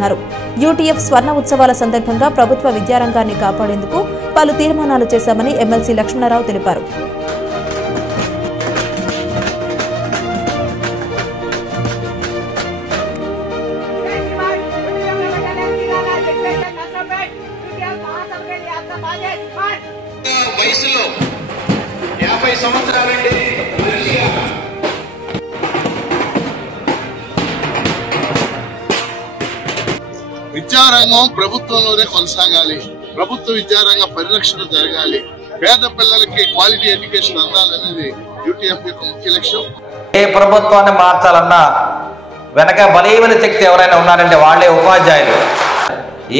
చేస్తున్నారు. యూటీఎఫ్ స్వర్ణ ఉత్సవాల సందర్భంగా ప్రభుత్వ విద్యారంగాన్ని కాపాడేందుకు పలు తీర్మానాలు చేశామని ఎమ్మెల్సీ లక్ష్మణరావు తెలిపారు. వయసులో 50 సంవత్సరాలండి. విద్యారంగం ప్రభుత్వంలోనే కొనసాగాలి. ప్రభుత్వ విద్యారంగ పరిరక్షణ జరగాలి. పేద పిల్లలకి క్వాలిటీ ఎడ్యుకేషన్ అందాలనేది యూటీఎఫ్ యొక్క ముఖ్య లక్ష్యం. ఏ ప్రభుత్వాన్ని మార్చాలన్నా వెనక బలీవన శక్తి ఎవరైనా ఉన్నారంటే వాళ్ళే ఉపాధ్యాయులు.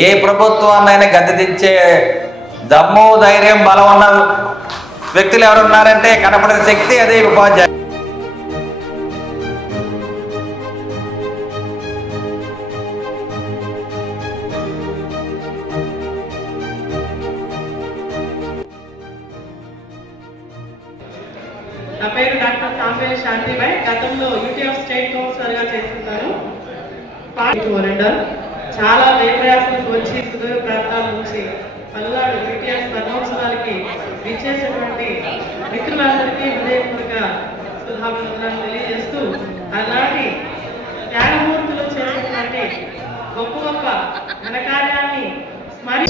ఏ ప్రభుత్వాన్నైనా గద్దె దించే దమ్ము, ధైర్యం, బలం ఉన్న వ్యక్తులు ఎవరు ఉన్నారంటే కనపడిన శక్తి అదే ఉపాధ్యాయులు. నా పేరు డాక్టర్ సాంబయ్య శాంతిబాయ్. గతంలో యూటీఎఫ్ స్టేట్ కౌన్సిలర్గా చేస్తుంటాను. చాలా ప్రయాసాలకు వచ్చి సుదూర ప్రాంతాల నుంచి పల్నాడు యూటీఎఫ్ స్వర్ణోత్సవాలకి విచ్చేసినటువంటి మిత్రులందరికీ హృదయపూర్వక శుభాభినందనలు తెలియజేస్తూ అలాంటి త్యాగమూర్తులు చేసినటువంటి గొప్ప ఘనకార్యాన్ని స్మరి